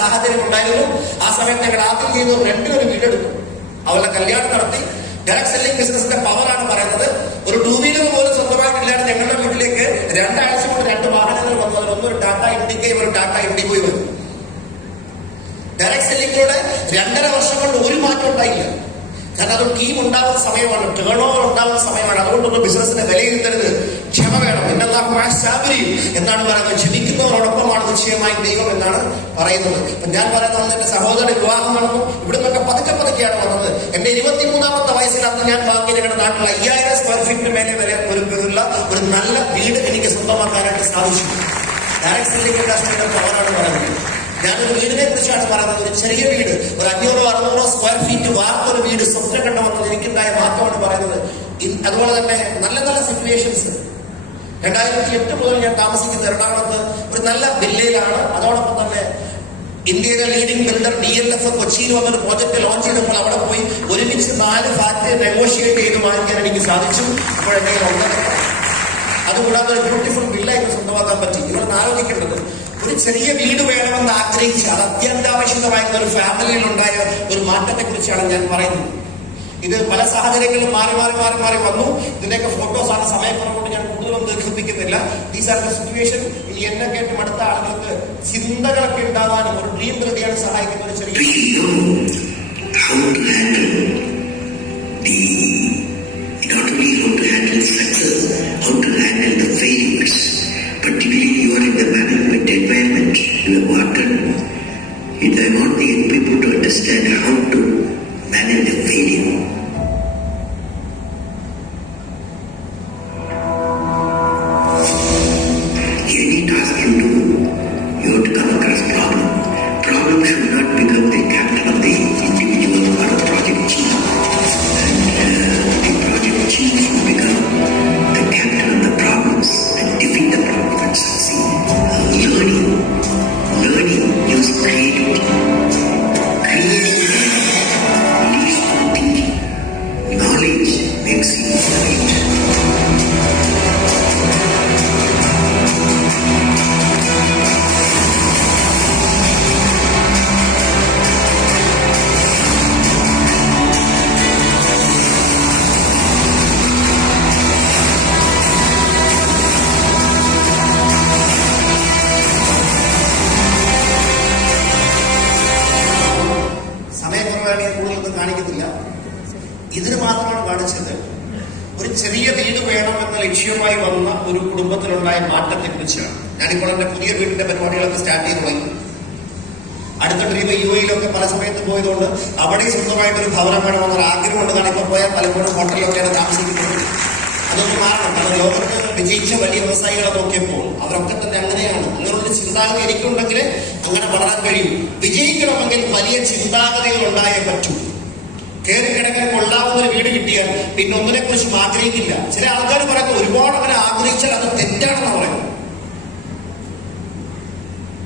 സാഹചര്യം ഉണ്ടായിരുന്നു. ആ സമയത്ത് ഞങ്ങൾ ആദ്യം ചെയ്തു റെന്റിനൊരു വീടെടുക്കും. അവരുടെ കല്യാണം നടത്തി. ഡയറക്ട് സെല്ലിംഗ് ബിസിനസിന്റെ പവറാണ് പറയുന്നത്. ഒരു 2 വീലർ പോലും സ്വന്തമായിട്ടില്ലാതെ ഞങ്ങളുടെ വീട്ടിലേക്ക് 2 ആഴ്ച കൊണ്ട് 2 വാഹനങ്ങൾ വന്നു. അതിലൊന്നൊരു ടാറ്റ ഇൻഡിക്കയും ഒരു ടാറ്റ ഇൻഡിഗോയും വന്നു. ഡയറക്ട് സെല്ലിംഗിലൂടെ 2.5 വർഷം കൊണ്ട് ഒരു മാറ്റം ഉണ്ടായില്ല. കാരണം അത് ടീം ഉണ്ടാവുന്ന സമയമാണ്, ടേൺ ഓവർ ഉണ്ടാവുന്ന സമയമാണ്. അതുകൊണ്ടൊന്നും ബിസിനസിനെ വിലയിരുത്തരുത്. ക്ഷമ വേണം. എന്നാണ് പറയുന്നത്. ക്ഷമിക്കുന്നവരോടൊപ്പമാണ് നിശ്ചയമായി ദൈവം എന്നാണ് പറയുന്നത്. അപ്പൊ ഞാൻ പറയുന്നത്, എന്റെ സഹോദരന്റെ വിവാഹം നടന്നു. ഇവിടെ നിന്നൊക്കെ പതുക്കെയാണ് വന്നത്. എന്റെ 23ാമത്തെ വയസ്സിൽ അന്ന് ഞാൻ വാങ്ങി ഞങ്ങളുടെ നാട്ടിൽ 5000 സ്ക്വയർ ഫീറ്റിന് മേലെ വില ഒരു നല്ല വീട് എനിക്ക് സ്വന്തമാക്കാനായിട്ട് സാധിച്ചു. ഡയറക്ട് സെല്ലിംഗ് ഇൻഡസ്ട്രിയുടെ പവറാണ് പറയുന്നത്. ഞാനൊരു വീടിനെ കുറിച്ചാണ് പറയുന്നത്. ഒരു ചെറിയ വീട്, ഒരു 500-600 സ്ക്വയർ ഫീറ്റ് വാർത്തൊരു വീട് സ്വപ്നം കണ്ടുവന്നത് എനിക്കുണ്ടായ മാറ്റമാണ് പറയുന്നത്. അതുപോലെ തന്നെ നല്ല നല്ല സിറ്റുവേഷൻസ്. 2008 മുതൽ ഞാൻ താമസിക്കുന്ന എറണാകുളത്ത് ഒരു നല്ല വില്ലയിലാണ്. അതോടൊപ്പം തന്നെ ഇന്ത്യയിലെ ലീഡിംഗ് ബിൽഡർ DLF കൊച്ചിയിൽ വന്നൊരു പ്രോജക്ട് ലോഞ്ച് ചെയ്തപ്പോൾ അവിടെ പോയി ഒരുമിച്ച് 4 ഫ്ലാറ്റ് നെഗോഷിയേറ്റ് ചെയ്ത് വാങ്ങിക്കാൻ എനിക്ക് സാധിച്ചു. അപ്പോൾ എന്നെ അതുകൂടാതെ ഒരു ബ്യൂട്ടിഫുൾ വില്ല എനിക്ക് സ്വന്തമാക്കാൻ പറ്റി. ഇവർ ആലോചിക്കേണ്ടത്, ഒരു ചെറിയ വീട് വേണമെന്ന് ആഗ്രഹിച്ച് അത് അത്യന്താപേക്ഷിതമായിരുന്ന ഒരു ഫാമിലിയിൽ ഉണ്ടായ ഒരു മാറ്റത്തെ കുറിച്ചാണ് ഞാൻ പറയുന്നത്. ഇത് പല സാഹചര്യങ്ങളിലും മാറി വന്നു. ഇതിന്റെയൊക്കെ ഫോട്ടോസാണ്. സമയക്കുറവുകൊണ്ട് ഞാൻ കൂടുതലൊന്നും ദീർഘിപ്പിക്കുന്നില്ല. These are the situation. ഇനി എന്നെ കേട്ടും അടുത്ത ആളുകൾക്ക് ചിന്തകളൊക്കെ ഉണ്ടാകാനും ഒരു ഡ്രീം ബിൽഡ് ചെയ്യാൻ സഹായിക്കുന്ന ഒരു ചെറിയ I want the young people to understand how to manage the failure. Any task you do, you have to come across problem. Problem should not become the capital of the individual or the project chief. And the project chief should become the captain of the problems and defeat the problem and succeed. Learning use creativity. Creativity leads to thinking. Knowledge makes you innovate. കാണിക്കത്തില്ല. ഇതിന് മാത്രമാണ് കാണിച്ചത്. ഒരു ചെറിയ വീട് വേണമെന്ന ലക്ഷ്യവുമായി വന്ന ഒരു കുടുംബത്തിലുണ്ടായ മാറ്റത്തെ കുറിച്ചാണ്. ഞാനിപ്പോൾ എന്റെ പുതിയ വീടിന്റെ പരിപാടികളൊക്കെ സ്റ്റാർട്ട് ചെയ്ത് തുടങ്ങി. അടുത്ത ട്രിപ്പ് UAE പല സമയത്ത് പോയതുകൊണ്ട് അവിടെ സ്വന്തമായിട്ടൊരു ഭവനം വേണമെന്നൊരു ആഗ്രഹമുണ്ട്. കാരണം ഇപ്പൊ പോയാൽ പലപ്പോഴും ഹോട്ടലിലൊക്കെയാണ് താമസിക്കുന്നത്. അതൊന്നും മാറണം. കാരണം ലോകത്ത് വിജയിച്ച വലിയ വ്യവസായികളെ നോക്കിയപ്പോൾ അവരൊക്കെ തന്നെ അങ്ങനെയാണ്. അങ്ങനെയുള്ള ചിന്താഗതി എനിക്കുണ്ടെങ്കിൽ അങ്ങനെ വളരാൻ കഴിയും. വിജയിക്കണമെങ്കിൽ വലിയ ചിന്താഗതികൾ ഉണ്ടായേ പറ്റൂ. കയറി കിടക്കാൻ കൊള്ളാവുന്ന ഒരു വീട് കിട്ടിയാൽ പിന്നെ ഒന്നിനെ കുറിച്ചും ആഗ്രഹിക്കില്ല. ചില ആൾക്കാർ പറയുന്നത് ഒരുപാട് അങ്ങനെ ആഗ്രഹിച്ചാൽ അത് തെറ്റാണെന്ന് പറയുന്നത്.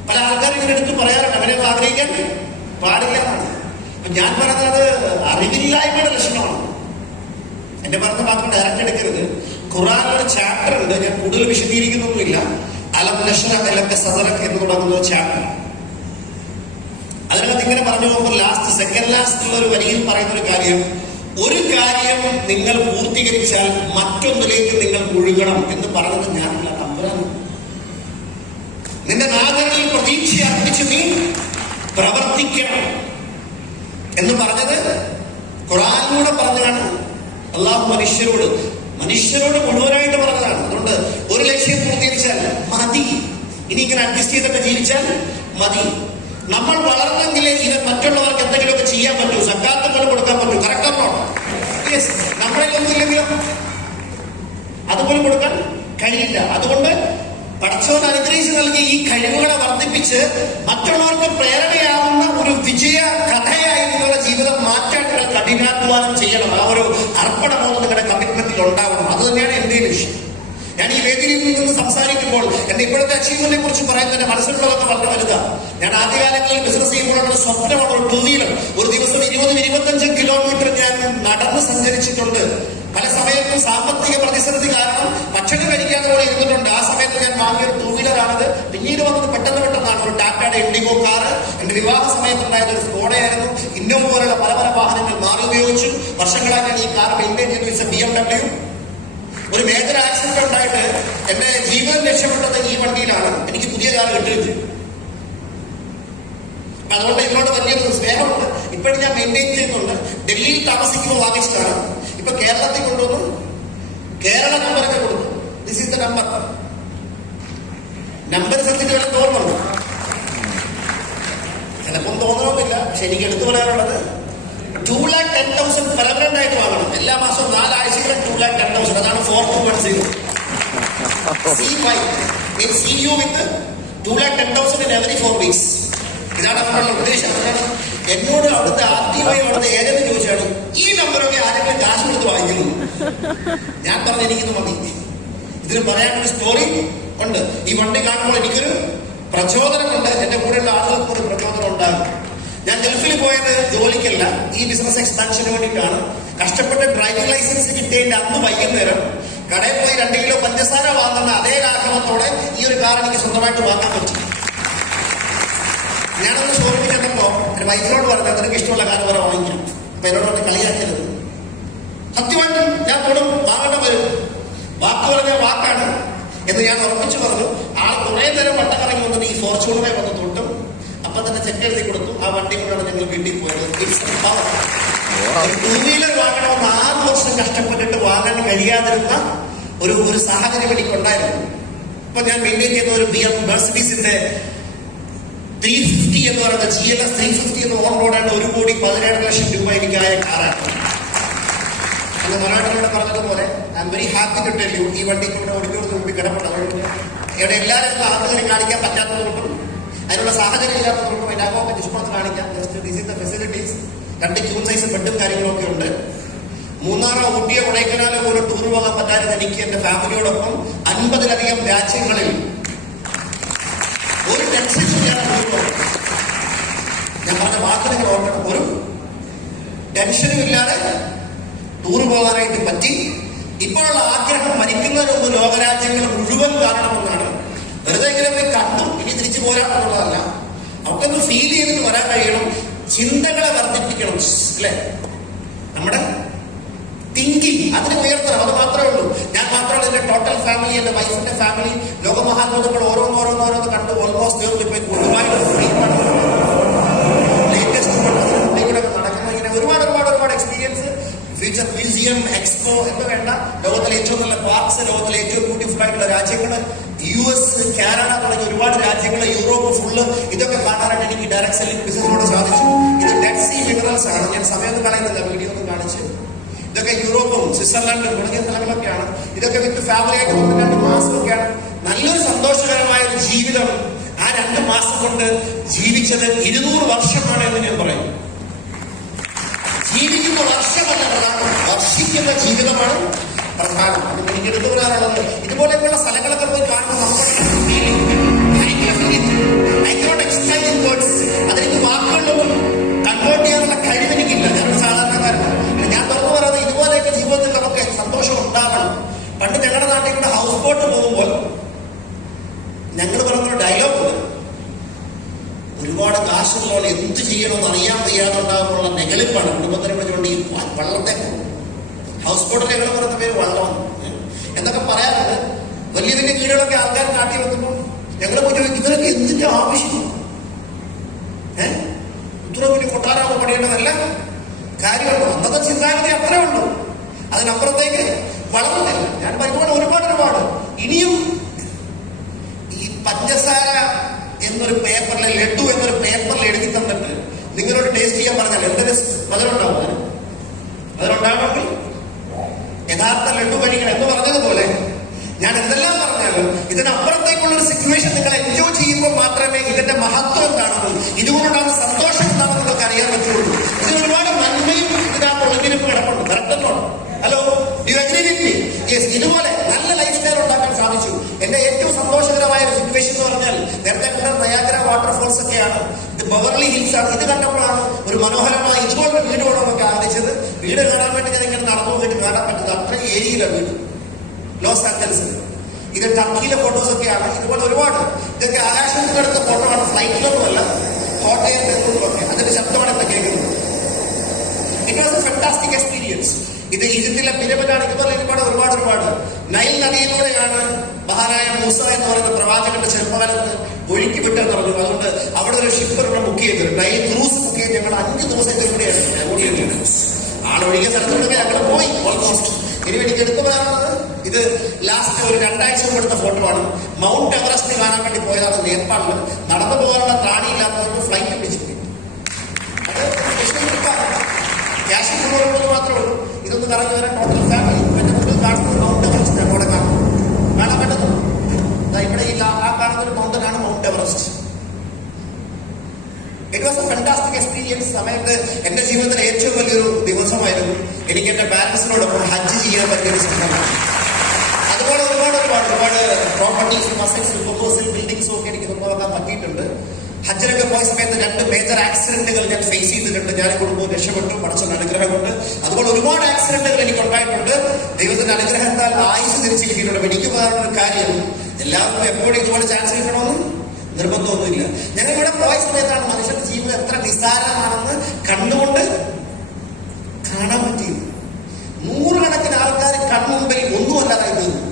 പല ആൾക്കാരും ഇങ്ങനെ എടുത്ത് പറയാറുണ്ട് അവരെയൊക്കെ ആഗ്രഹിക്കാൻ പാടില്ല എന്നാണ്. അപ്പൊ ഞാൻ പറയുന്നത് അറിവില്ലായ്മയുടെ ലക്ഷണമാണ്. എന്റെ പറഞ്ഞ മാത്രം ഡയറക്റ്റ് എടുക്കരുത്. ഖുർആനിലൊരു ചാപ്റ്റർ ഉണ്ട്, ഞാൻ കൂടുതൽ വിശദീകരിക്കുന്നൊന്നുമില്ല. അലം നശ്റഹ് ലക സദറക എന്ന് തുടങ്ങുന്ന ഒരു ചാപ്റ്റർ. അതിനകത്ത് ഇങ്ങനെ പറഞ്ഞു പോകുമ്പോൾ സെക്കൻഡ് ലാസ്റ്റ് ഉള്ള ഒരു വരിയിൽ പറയുന്ന ഒരു കാര്യം, ഒരു കാര്യം നിങ്ങൾ പൂർത്തീകരിച്ചാൽ മറ്റൊന്നിലേക്ക് നിങ്ങൾ മുഴുകണം എന്ന് പറഞ്ഞത് ഞാനല്ല, തമ്പുരാൻ. നിന്റെ നാഗങ്ങളിൽ പ്രതീക്ഷ അർപ്പിച്ച് നീ പ്രവർത്തിക്കണം എന്ന് പറഞ്ഞത് ഖുർആനിലൂടെ പറഞ്ഞതാണ്. അള്ളാഹു മനുഷ്യരോട് മുഴുവനായിട്ട് പറഞ്ഞതാണ്. അതുകൊണ്ട് ഒരു ലക്ഷ്യം പൂർത്തീകരിച്ചാൽ മതി. ഇനി ഇങ്ങനെ അഡ്ജസ്റ്റ് ചെയ്തൊക്കെ ജീവിച്ചാൽ മതി. നമ്മൾ വളർന്നെങ്കിലേ ഇത് മറ്റുള്ളവർക്ക് എന്തെങ്കിലുമൊക്കെ ചെയ്യാൻ പറ്റൂ. സക്കാത്ത് പോലെ കൊടുക്കാൻ പറ്റൂ. കറക്റ്റാണോ? യെസ്. നമ്മളെ ഒന്നുമില്ലെങ്കിലും അതുപോലെ കൊടുക്കാൻ കഴിയില്ല. അതുകൊണ്ട് പടച്ചവൻ അനുഗ്രഹിച്ച് നൽകിയ ഈ കഴിവുകളെ വർദ്ധിപ്പിച്ച് മറ്റുള്ളവർക്ക് പ്രേരണയാവുന്ന ഒരു വിജയ കഥയായി നിങ്ങളുടെ ജീവിതം മാറ്റാൻ നിങ്ങൾ കഠിനാധ്വാനം ചെയ്യണം. ആ ഒരു അർപ്പണബോധം നിങ്ങളുടെ കമ്മിറ്റ്മെന്റിൽ ഉണ്ടാവണം. അത് തന്നെയാണ് എന്റെ ലക്ഷ്യം. ഞാൻ ഈ വേദിയിൽ നിന്ന് സംസാരിക്കുമ്പോൾ എന്റെ ഇപ്പോഴത്തെ അച്ചീവ്മെന്റിനെ കുറിച്ച് പറയുന്നത് എന്റെ മനസ്സിലുള്ളതൊക്കെ വളരെ വലുതാണ്. ഞാൻ ആദ്യകാലങ്ങളിൽ ബിസിനസ് ചെയ്യുമ്പോഴുള്ള സ്വപ്നമാണ് ഒരു 2 വീലർ. ഒരു ദിവസം 20-25 കിലോമീറ്റർ ഞാൻ നടന്ന് സഞ്ചരിച്ചിട്ടുണ്ട്. പല സമയത്തും സാമ്പത്തിക പ്രതിസന്ധി കാരണം ഭക്ഷണം കഴിക്കാതെ പോലെ ഇരുന്നിട്ടുണ്ട്. ആ സമയത്ത് ഞാൻ വാങ്ങിയൊരു 2 വീലറാണത്. പിന്നീട് വന്നത് പെട്ടെന്നാണ് ഒരു ടാറ്റയുടെ ഇൻഡിഗോ കാറ്. വിവാഹ സമയത്തുണ്ടായത് ഒരു സ്കോഡയായിരുന്നു. ഇന്നോവ പോലുള്ള പല പല വാഹനങ്ങൾ മാറി ഉപയോഗിച്ചു. വർഷങ്ങളായി ഞാൻ ഈ കാർ മെയിൻറ്റെയിൻ ചെയ്തു. BMW. ഒരു മേജർ ആക്സിഡന്റ് ഉണ്ടായിട്ട് എന്റെ ജീവൻ രക്ഷപ്പെട്ടത് ഈ വണ്ടിയിലാണ്. എനിക്ക് പുതിയ കാർ കിട്ടിയത്. അതുകൊണ്ട് എന്നോട് വലിയൊരു സ്നേഹമുണ്ട്. ഇപ്പോഴും ഞാൻ മെയിൻറ്റെയിൻ ചെയ്യുന്നുണ്ട്. ഡൽഹിയിൽ താമസിക്കുമ്പോൾ വാങ്ങിച്ചതാണ്. ഇപ്പൊ കേരളത്തിൽ കൊണ്ടുവന്നു കേരള നമ്പറൊക്കെ കൊടുത്തു. ദിസ് ഈസ് ദ നമ്പർ സത്യത്തിൽ വേണം തോന്നുന്നു. ചിലപ്പം തോന്നണമെന്നില്ല. പക്ഷെ എനിക്ക് എടുത്തു പറയാനുള്ളത് 2,10,000 പെർമനന്റ് ആയിട്ട് വാങ്ങണം. എല്ലാ മാസവും 4 ആഴ്ചകളിൽ 2,10,000. അതാണ് 4,210. C5 see you with 2,10,000 in every 4 weeks. ഇതാണ് നമ്മളുടെ ഉദ്ദേശം. എന്നോട് അവിടുത്തെ RTO അവിടുത്തെ ഏജന്റ് ചോദിച്ചാണ് ഈ നമ്പറൊക്കെ ആരെങ്കിലും കാശ് കൊടുത്ത് വാങ്ങിക്കുന്നു. ഞാൻ പറഞ്ഞു എനിക്കിന്ന് മതി. ഇതിന് പറയാനൊരു സ്റ്റോറി ഉണ്ട്. ഈ വണ്ടി കാണുമ്പോൾ എനിക്കൊരു പ്രചോദനമുണ്ട്. എന്റെ കൂടെയുള്ള ആളുകൾക്ക് ഒരു പ്രചോദനം ഉണ്ടാകും. ഞാൻ ഗൾഫിൽ പോയത് ജോലിക്കല്ല, ഈ ബിസിനസ് എക്സ്പാൻഷന് വേണ്ടിയിട്ടാണ്. കഷ്ടപ്പെട്ട് ഡ്രൈവിംഗ് ലൈസൻസ് കിട്ടിയതിന്റെ അന്ന് വൈകുന്നേരം കടയിൽ പോയി 2 കിലോ പഞ്ചസാര വാങ്ങുന്ന അതേ ലാഘവത്തോടെ ഈ ഒരു കാർ എനിക്ക് സ്വന്തമായിട്ട് വാങ്ങാൻ പറ്റും. ഞാനൊന്ന് ഷോറൂമിൽ ചെന്നപ്പോ എന്റെ വൈഫിനോട് പറഞ്ഞു നിനക്ക് ഇഷ്ടമുള്ള കാർ വേറെ വാങ്ങിക്കാം. അപ്പൊ എന്നോട് പറഞ്ഞ് കളിയാക്കരുത്. സത്യമായിട്ടും ഞാൻ കൂടും വാങ്ങേണ്ട വരും. വാക്ക് പറഞ്ഞ വാക്കാണ് എന്ന് ഞാൻ ഉറപ്പിച്ചു പറഞ്ഞു. ആൾ കുറെ നേരം വട്ടം കറങ്ങി വന്നിട്ട് ഈ ഫോർച്യൂണറെ വന്ന് തൊട്ടും അപ്പൊ തന്നെ ചെക്ക് എഴുതി കൊടുത്തു. ആ വണ്ടി കൊണ്ടാണ് ഞങ്ങൾ വീട്ടിൽ പോയത്. 2 വീലർ വാങ്ങണമെന്ന് 6 വർഷം കഷ്ടപ്പെട്ടിട്ട് വാങ്ങാൻ കഴിയാതിരുന്ന ഒരു സാഹചര്യം എനിക്കുണ്ടായിരുന്നു. അപ്പൊ ഞാൻ മെയിൻറ്റെയിൻ ചെയ്യുന്ന ഒരു മെർസിഡീസിന്റെ 350 എന്ന് പറയുന്ന GLS 350 എന്ന് ഓൺ റോഡായിട്ട് 1,17,00,000 രൂപ എനിക്കായ കാറാണ്. അന്ന് മലയാളികളോട് പറഞ്ഞതുപോലെ I am very happy to tell you ഈ വണ്ടിക്ക് ഇവിടെ ഓടിക്കുന്നത് മുമ്പിൽ കിടപ്പുണ്ട്. ഇവിടെ എല്ലാവരും ആൾക്കാരെ കാണിക്കാൻ പറ്റാത്തതുകൊണ്ടും അതിനുള്ള സാഹചര്യം ഇല്ലാത്തതുകൊണ്ടും അതിന്റെ അകമൊക്കെ ഡിസ്പ്ലോത്ത് കാണിക്കാം. Just this is the facilities. 2 queen size ബെഡും കാര്യങ്ങളൊക്കെ ഉണ്ട്. മൂന്നാറോ ഊട്ടിയോ കൊടൈക്കനാലോ പോലും ടൂർ പോകാൻ പറ്റാതെ എനിക്ക് എന്റെ ഫാമിലിയോടൊപ്പം 50-ലധികം രാജ്യങ്ങളിൽ ഒരു ടെൻഷനും ഇല്ലാതെ ടൂർ പോകാം. ഞാൻ പറഞ്ഞ വാക്ക് നിങ്ങൾ ഓർക്കണം. ഒരു ടെൻഷനും ഇല്ലാതെ ടൂർ പോകാനായിട്ട് പറ്റി. ഇപ്പോഴുള്ള ആഗ്രഹം മരിക്കുന്നതിന് മുമ്പ് ലോകരാജ്യങ്ങൾ മുഴുവൻ കാണണമെന്നാണ്. വെറുതെ ഇങ്ങനെ പോയി കണ്ടു ഇനി തിരിച്ചു പോരാണെന്നുള്ളതല്ല. അവർക്കൊന്ന് ഫീൽ ചെയ്തിട്ട് വരാൻ കഴിയണം. ചിന്തകളെ വർദ്ധിപ്പിക്കണം. അല്ലെ, നമ്മുടെ തിങ്കിങ് അതിനെ ഉയർത്തണം. അത് മാത്രമേ ഉള്ളൂ. ഞാൻ മാത്രമല്ല, എന്റെ ടോട്ടൽ ഫാമിലി, എന്റെ വൈഫിന്റെ ഫാമിലി ലോകമഹാത്ഭുതങ്ങൾ ഓരോന്നോരോന്ന് കണ്ട് ഓൾമോസ്റ്റ് തീർന്നിപ്പോയി. കൂടുതലായിട്ട് ലേറ്റസ്റ്റ് നടക്കുന്ന ഇങ്ങനെ ഒരുപാട് എക്സ്പീരിയൻസ്. ഫ്യൂച്ചർ മ്യൂസിയം, എക്സ്പോ എന്ന് വേണ്ട, ലോകത്തിലെ ഏറ്റവും നല്ല പാർക്സ്, ലോകത്തിലെ ഏറ്റവും ബ്യൂട്ടിഫുൾ ആയിട്ടുള്ള രാജ്യങ്ങൾ, US, കാനഡ തുടങ്ങിയ ഒരുപാട് രാജ്യങ്ങൾ, യൂറോപ്പ് ഫുള്ള് ഇതൊക്കെ കാണാനായിട്ട് എനിക്ക് ഡയറക്ട് സെല്ലിംഗ് ബിസിനസിനോട് സാധിച്ചു. ഇത് ഡെഡ് സീ മിനറൽസ് ആണ്. ഞാൻ സമയമൊന്നും കളയുന്നില്ല, വീഡിയോ ഒന്നും കാണിച്ച്. ഇതൊക്കെ യൂറോപ്പും സ്വിറ്റ്സർലൻഡും തുടങ്ങിയ സ്ഥലങ്ങളൊക്കെയാണ്. ഇതൊക്കെ വിത്ത് ഫാമിലി ആയിട്ട് 1-2 മാസമൊക്കെയാണ്. നല്ലൊരു സന്തോഷകരമായ ഒരു ജീവിതം ആ 2 മാസം കൊണ്ട് ജീവിച്ചത് 200 വർഷമാണ് എന്ന് ഞാൻ പറയും. ജീവിക്കുന്ന വർഷമല്ല പ്രധാനം, വർഷിക്കുന്ന ജീവിതമാണ് പ്രധാനം. എനിക്ക് എടുത്തു പറയാനുള്ളത് ഇതുപോലെയുള്ള സ്ഥലങ്ങളൊക്കെ പോയി കാണുമ്പോൾ അതെനിക്ക് വാക്കുകളിലൊന്നും കൺവേർട്ട് ചെയ്യാനുള്ള കഴിവ് എനിക്കില്ല. ഞാനൊരു സാധാരണക്കാരനാണ്. ഞാൻ തുറന്നു പറയുന്നത് ഇതുപോലെയൊക്കെ ജീവിതത്തിൽ നമുക്ക് സന്തോഷം ഉണ്ടാവണം. പണ്ട് ഞങ്ങളുടെ നാട്ടിൽ കൂടെ ഹൗസ് ബോട്ട് പോകുമ്പോൾ ഞങ്ങൾ പറഞ്ഞൊരു ഡയലോഗ്, ഒരുപാട് കാശുള്ളവർ എന്ത് ചെയ്യണമെന്ന് അറിയാൻ വയ്യാതുണ്ടാകുമ്പോൾ നെഗളിപ്പാണ് കുടുംബത്തിനെ വിളിച്ചുകൊണ്ട് ഈ വള്ളത്തെ ഹൗസ് ബോട്ടിൽ ഞങ്ങൾ പറയുന്ന പേര് വള്ളം എന്നൊക്കെ പറയാറുണ്ട്. വലിയ വലിയ വീടുകളൊക്കെ ആൾക്കാർ കാട്ടി വെക്കുമ്പോൾ ഞങ്ങൾ പോയി ചോദിക്കും ഇവരൊക്കെ എന്തിന്റെ ആവശ്യം? ഇത്ര വലിയ കൊട്ടാരാവ് പണിയേണ്ടതല്ല കാര്യമുള്ളൂ. അന്നത്തെ ചിന്താഗതി അത്രേ ഉള്ളൂ. അതിനപ്പുറത്തേക്ക് വളർന്നില്ല. ഞാൻ പറയുമ്പോൾ ഒരുപാട് ഇനിയും ഈ പഞ്ചസാര എന്നൊരു പേപ്പറിൽ, ലഡു എന്നൊരു പേപ്പറിൽ എഴുതി തന്നിട്ട് നിങ്ങളോട് ടേസ്റ്റ് ചെയ്യാൻ പറഞ്ഞാൽ എന്തൊരു മധുരമുണ്ടാവും. അതിനുണ്ടാകണമെങ്കിൽ യഥാർത്ഥ ലഡു കഴിക്കണം എന്ന് പറഞ്ഞതുപോലെ ഞാൻ എന്തെല്ലാം പറഞ്ഞാലും ഇതിനപ്പുറത്തേക്കുള്ളൊരു സിറ്റുവേഷൻ നിങ്ങൾ എൻജോയ് ചെയ്യുമ്പോൾ മാത്രമേ ഇതിന്റെ മഹത്വം എന്താണെന്നും ഇതുകൊണ്ടുണ്ടാകുന്ന സന്തോഷം എന്താണെന്ന് നിങ്ങൾക്ക് അറിയാൻ പറ്റുള്ളൂ. ഇതിന് ഒരുപാട് നന്മയും ഇതിനകത്ത് ഒളിഞ്ഞിരിപ്പ് കിടപ്പുണ്ട്. കറക്റ്റോ? Hello, you agree with me? Yes. ഇതുപോലെ നല്ല ലൈഫ് സ്റ്റൈൽ ഉണ്ടാക്കാൻ സാധിച്ചു. എന്റെ ഏറ്റവും സന്തോഷകരമായ ഒരു സിറ്റുവേഷൻ എന്ന് പറഞ്ഞാൽ നേരത്തെ കണ്ട നയാഗ്ര വാട്ടർഫോൾസ് ഒക്കെയാണ്. ഇത് ബെവർലി ഹിൽസ് ആണ്. ഇത് കണ്ടപ്പോഴാണ് ഒരു മനോഹരമായ ഇതുപോലൊരു വീട് വേണമെന്നൊക്കെ ആഗ്രഹിച്ചത്. വീട് കാണാൻ വേണ്ടി ഞാൻ ഇങ്ങനെ നടന്നു പോയിട്ട് കാണാൻ പറ്റുന്നത് അത്ര ഏരിയയിലാണ് വീട്. ലോസ് ആഞ്ചൽസിൽ. ഇത് ടർക്കിയിലെ ഫോട്ടോസ് ഒക്കെയാണ്. ഇതുപോലെ ഒരുപാട് ഇതൊക്കെ ആകാശത്തിനടുത്ത ഫോട്ടോ ആണ്, ഫ്ലൈറ്റിലൊന്നുമല്ല. കോട്ടയം ഒക്കെ അതിന്റെ ശബ്ദമാണ് ഇപ്പൊ കേൾക്കുന്നത്. It was A fantastic experience. ഇത് ഈജിപ്തിലെ പിരമിഡാണ്. ഇതുപോലെ ഒരുപാട് നൈൽ നദിയിലൂടെയാണ് മഹാനായ മൂസ എന്ന് പറയുന്ന പ്രവാചകന്റെ ചെറുപ്പകാലത്ത് ഒഴുക്കി വിട്ടെന്ന് പറഞ്ഞു. അതുകൊണ്ട് അവിടെ ഒരു ഷിപ്പർ ബുക്ക് ചെയ്തിട്ടുണ്ട്, നൈൽ ക്രൂസ് ബുക്ക് ചെയ്ത് ഞങ്ങൾ 5 ദിവസം ഇതിലൂടെയാണ് ആളൊഴുകിയ സ്ഥലത്തോടെ ഞങ്ങൾ പോയി ഓൾമോസ്റ്റ്. ഇനി എനിക്ക് എടുത്തു പറയാനുള്ളത്, ഇത് ലാസ്റ്റ് ഒരു 2 ആഴ്ച മുമ്പ് എടുത്ത ഫോട്ടോ ആണ്. മൗണ്ട് എവറസ്റ്റ് കാണാൻ വേണ്ടി പോയതാണ് നേപ്പാളില്. നടന്നു പോകാനുള്ള ത്രാണിയില്ലാത്തവർക്ക് ഫ്ലൈറ്റ് പിടിച്ചിട്ട് അത് സ്പെഷ്യൽ ട്രിപ്പാണ്. ക്യാഷ് കൊണ്ടുപോകുന്നത് മാത്രമേ ഉള്ളൂ. ഇതൊന്ന് കറങ്ങി വരാൻ ടോട്ടൽ ഫാമിലി എന്റെ മുമ്പിൽ കാണുന്നത് മൗണ്ട് എവറസ്റ്റ് അവിടെ കാണാൻ പറ്റുന്നു. ഇവിടെ ആ കാണുന്ന ഒരു മൗണ്ടൻ ആണ് mount Everest. It was A fantastic experience. സമയത്ത് എന്റെ ജീവിതത്തിലെ ഏറ്റവും വലിയൊരു ദിവസമായിരുന്നു. എനിക്ക് എന്റെ പാരന്റ്സിനോടൊപ്പം ഹജ്ജ് ചെയ്യാൻ പറ്റിയൊരു സംഭവമാണ്. അതുപോലെ ഒരുപാട് പ്രോപ്പർട്ടീസും അസറ്റ്സും കൊമേഴ്സ്യൽ ബിൽഡിംഗ്സും ഒക്കെ എനിക്ക് കൊണ്ടുപോകാൻ പറ്റിയിട്ടുണ്ട്. ഹജ്ജിനൊക്കെ പോയ സമയത്ത് 2 മേജർ ആക്സിഡന്റുകൾ ഞാൻ ഫേസ് ചെയ്തിട്ടുണ്ട്. ഞാൻ കുടുംബവും രക്ഷപ്പെട്ടു, പഠിച്ചൊരു അനുഗ്രഹം കൊണ്ട്. അതുപോലെ ഒരുപാട് ആക്സിഡന്റുകൾ എനിക്ക് ഉണ്ടായിട്ടുണ്ട്. ദൈവത്തിന്റെ അനുഗ്രഹത്താൽ ആയുസ് തിരിച്ചു കിട്ടിയിട്ടുണ്ട്. എനിക്ക് പറയാനുള്ള കാര്യം, എല്ലാവർക്കും എപ്പോഴും ഇതുപോലെ ചാൻസ് കിട്ടണമെന്നും നിർബന്ധമൊന്നുമില്ല. ഞങ്ങൾ ഇവിടെ പോയ സമയത്താണ് മനുഷ്യന്റെ ജീവിതം എത്ര നിസ്സാരമാണെന്ന് കണ്ടുകൊണ്ട് കാണാൻ പറ്റിയത്. 100 കണക്കിന് ആൾക്കാർ കൺമുമ്പിൽ ഒന്നുമല്ലാതായി തീർന്നു.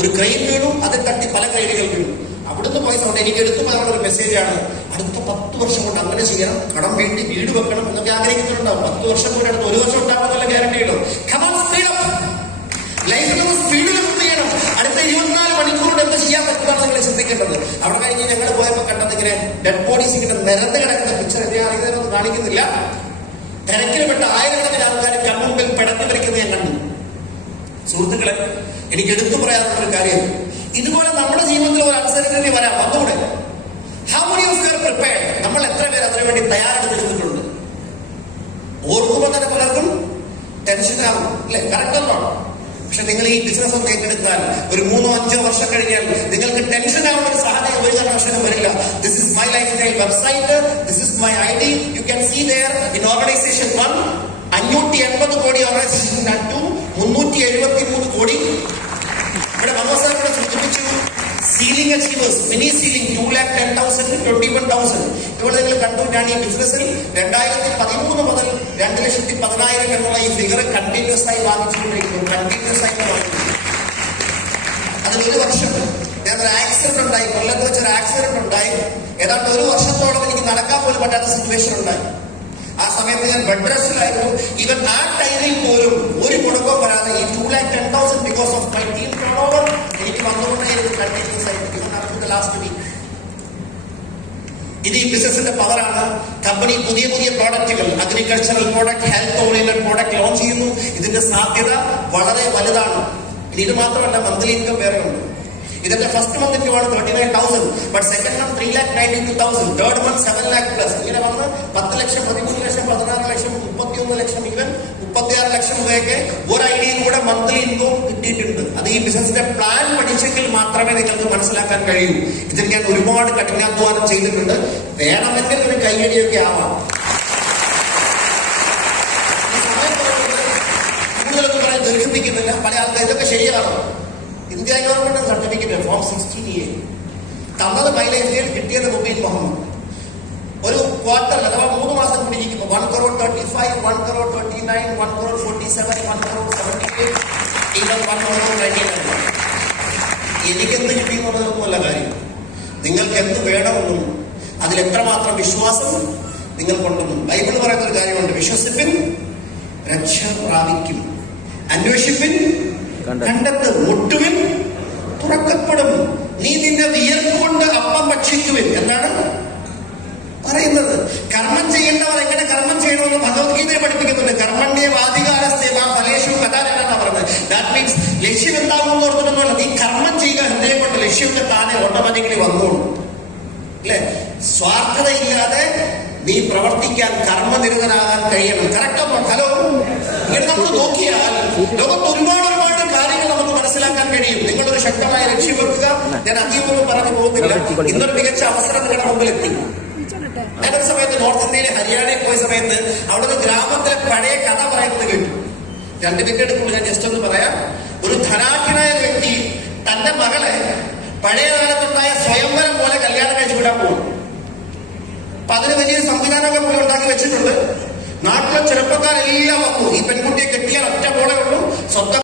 ഒരു ക്രെയിൻ വീണു, അത് തട്ടി പല ക്രെയിനുകൾ വീണു. അവിടുന്ന് പോയ സമയത്ത് എനിക്ക് എടുത്തു പറയാനുള്ള ഒരു മെസ്സേജാണ്, അടുത്ത 10 വർഷം കൊണ്ട് അങ്ങനെ ചെയ്യണം, കടം വേണ്ടി വീട് വെക്കണം എന്നൊക്കെ ആഗ്രഹിക്കുന്നുണ്ടാവും. 10 വർഷം കൂടെ അടുത്ത് 1 വർഷം ഉണ്ടാവുന്നല്ല ഗ്യാരണ്ടിയുള്ളൂ. ലൈഫിനൊന്ന് സ്പീഡിൽ മൂവ് ചെയ്യണം. അടുത്ത 24 മണിക്കൂർ എന്ത് ചെയ്യാൻ പറ്റുന്നതാണ് നിങ്ങൾ ചിന്തിക്കേണ്ടത്. അവിടെ കഴിഞ്ഞ് ഞങ്ങൾ പോയപ്പോൾ കണ്ടത് ഇങ്ങനെ ഡെഡ് ബോഡീസ് ഇങ്ങനെ നിരന്ന് കിടക്കുന്ന പിക്ചർ ഇതൊന്നും കാണിക്കുന്നില്ല. തിരക്കിൽപ്പെട്ട ആയിരക്കണക്കിന് ആൾക്കാർ കൺമുമ്പിൽ പിടഞ്ഞു വരയ്ക്കുന്നത് ഞാൻ കണ്ടു. സുഹൃത്തുക്കളെ, എനിക്ക് എടുത്തു പറയാനുള്ള ഒരു കാര്യം, ഇതുപോലെ നമ്മുടെ ജീവിതത്തിൽ ഒരു അൺസർട്ടനിറ്റി വരാം, വന്നുകൂടെ? How many of you are prepared? നമ്മൾ എത്ര പേര് അതിനു വേണ്ടി തയ്യാറെടുത്തിട്ടുണ്ട്? ഓർക്കുമ്പോൾ തന്നെ പലർക്കും ടെൻഷനാകും, അല്ലെ? കറക്റ്റല്ലോ. പക്ഷെ നിങ്ങൾ ഈ ബിസിനസ് ഒന്ന് ഏറ്റെടുത്താൽ ഒരു 3-5 വർഷം കഴിഞ്ഞാൽ നിങ്ങൾക്ക് ടെൻഷൻ ആവുന്ന ഒരു സാഹചര്യം ഒരു കാരണവശാലും വരില്ല. This is my life style website, this is my ID. You can see there in organisation 1 580 കോടി, ഓർഗനൈസേഷൻ 2 373 കോടി. ഇവിടെ മമസാറിനെ സൂചിപ്പിച്ചു. Ceiling achievers, mini ceiling 2,10,000 21,000. ഇവിടെ നിങ്ങൾ കണ്ടു. ഞാൻ ഈ ബിസിനസ്സിൽ 2013 മുതൽ 2,10,000 എന്നുള്ള ഈ ഫിഗർ കണ്ടിന്യൂസ് ആയി വാങ്ങിച്ചുകൊണ്ടിരിക്കുന്നു. അതിലൊരു വർഷം ഞാനൊരു ആക്സിഡന്റ് ഉണ്ടായി. കൊല്ലത്ത് വെച്ചൊരു ആക്സിഡന്റ് ഉണ്ടായി. ഏതാണ്ട് 1 വർഷത്തോളം എനിക്ക് നടക്കാൻ പോലും പറ്റാത്ത സിറ്റുവേഷൻ ഉണ്ടായി. ആ സമയത്ത് ഞാൻ ബെഡ് റെസ്റ്റിലായിരുന്നു. ഈവൻ ആ ടൈമിൽ പോലും ഒരു മുടക്കവും വരാതെ ഈ 2,10,000 because of my team turn over എനിക്ക് വന്നുകൊണ്ടേയിരുന്നു കണ്ടിന്യൂസ് ആയിട്ട്. ലാസ്റ്റ് വീക്ക് ഇത് ഈ ബിസിനസിന്റെ പവറാണ്. കമ്പനി പുതിയ പ്രോഡക്റ്റുകൾ, agricultural product, health oriented product launch ചെയ്യുന്നു. ഇതിന്റെ സാധ്യത വളരെ വലുതാണ്. ഇനി ഇത് മാത്രമല്ല, മന്ത്ലി ഇൻകം വേറെ ഉണ്ട്. ഇതിന്റെ ഫസ്റ്റ് മന്ത് ഇൻകമാണ് 39,000, but second month 3,92,000, third month 7 lakh plus. ഇങ്ങനെ വന്ന് 10 ലക്ഷം, 13 ലക്ഷം, 16 ലക്ഷം, 31 ലക്ഷം, ഈവൻ 36 ലക്ഷം രൂപയൊക്കെ ഒരു ഐഡിയയിലൂടെ മന്ത്ലി ഇൻകം കിട്ടിയിട്ടുണ്ട്. അത് ഈ ബിസിനസിന്റെ പ്ലാൻ പഠിച്ചെങ്കിൽ മാത്രമേ നിങ്ങൾക്ക് മനസ്സിലാക്കാൻ കഴിയൂ. ഇതിൽ ഞാൻ ഒരുപാട് കഠിനാധ്വാനം ചെയ്തിട്ടുണ്ട്. വേണമെങ്കിൽ ഒരു കൈയടിയൊക്കെ ആവാം. കൂടുതലൊന്നും പറയാൻ ദീർഘിപ്പിക്കുന്നില്ല. പല ആൾക്കാർ ഇതൊക്കെ ശരിയാണോ? India government certificate form 16A തന്നത് മൈലേജ്, കിട്ടിയത് മുബീൻ മുഹമ്മദ്. ഒരു ക്വാർട്ടർ അഥവാ 3 മാസം കൂടി ഇരിക്കുമ്പോൾ 1,35,00,000, 1,39,00,000, 1,47,00,000, 1,78,00,000, even 1,99,00,000. എനിക്കെന്ത് കിട്ടിയെന്നുള്ളതൊന്നുമല്ല കാര്യം. നിങ്ങൾക്ക് എന്ത് വേണമെന്നും അതിൽ എത്രമാത്രം വിശ്വാസം നിങ്ങൾക്കുണ്ടെന്നും ബൈബിൾ പറയുന്ന ഒരു കാര്യമുണ്ട്. വിശ്വസിപ്പിൻ, രക്ഷ പ്രാപിക്കും. അന്വേഷിപ്പിൻ, കണ്ടെത്തും. മുട്ടുവിൻ, തുറക്കപ്പെടും. നീ നിന്റെ വിയർപ്പ് കൊണ്ട് അപ്പം ഭക്ഷിക്കുവിൻ എന്നാണ് പറയുന്നത്. കർമ്മം ചെയ്യേണ്ടവർ എങ്ങനെ കർമ്മം ചെയ്യണമെന്ന് ഭഗവത്ഗീതയെ പഠിപ്പിക്കുന്നുണ്ട്. കർമ്മണ്യേ വാധികാരസ്തേ മാ ഫലേഷു കഥാചരണ പറഞ്ഞത്. ദാറ്റ് മീൻസ് ലക്ഷ്യം എന്താകുമെന്ന് ഓർത്തിട്ടൊന്നുമല്ല. നീ കർമ്മം ചെയ്യുക, ഹൃദയം കൊണ്ട് ലക്ഷ്യമൊക്കെ താനെ ഓട്ടോമാറ്റിക്കലി വന്നോളൂ. അല്ലെ? സ്വാർത്ഥതയില്ലാതെ നീ പ്രവർത്തിക്കാൻ, കർമ്മനിരതനാകാൻ കഴിയണം. കറക്റ്റ്. ഹലോ, ഇങ്ങനെ നമ്മൾ നോക്കിയാൽ ലോകത്ത് ഒരുപാട് കാര്യങ്ങൾ നമുക്ക് മനസ്സിലാക്കാൻ കഴിയും. നിങ്ങളൊരു ശക്തമായ ലക്ഷ്യം വെക്കുക. ഞാൻ അധികമൊന്നും പറഞ്ഞു പോകുന്നില്ല. ഇന്നൊരു മികച്ച അവസരം നിങ്ങളുടെ മുമ്പിൽ എത്തി. ഞാനൊരു സമയത്ത് നോർത്ത് ഇന്ത്യയിലെ ഹരിയാനയിൽ പോയ സമയത്ത് അവിടെ ഒരു ഗ്രാമത്തിലെ പഴയ കഥ പറയുന്നത് കേട്ടു. 2 മിനിറ്റ് എടുക്കുമ്പോൾ ഞാൻ ജസ്റ്റ് ഒന്ന് പറയാം. ഒരു ധനാഢ്യനായ വ്യക്തി തന്റെ മകളെ പഴയ കാലത്തുണ്ടായ സ്വയംവരം പോലെ കല്യാണം കഴിച്ചു വിടാൻ പോകും. അപ്പൊ അതിന് വലിയ സംവിധാനങ്ങൾ പുള്ളി ഉണ്ടാക്കി വെച്ചിട്ടുണ്ട്. നാട്ടിലെ ചെറുപ്പക്കാരെല്ലാം വന്നു ഈ പെൺകുട്ടിയെ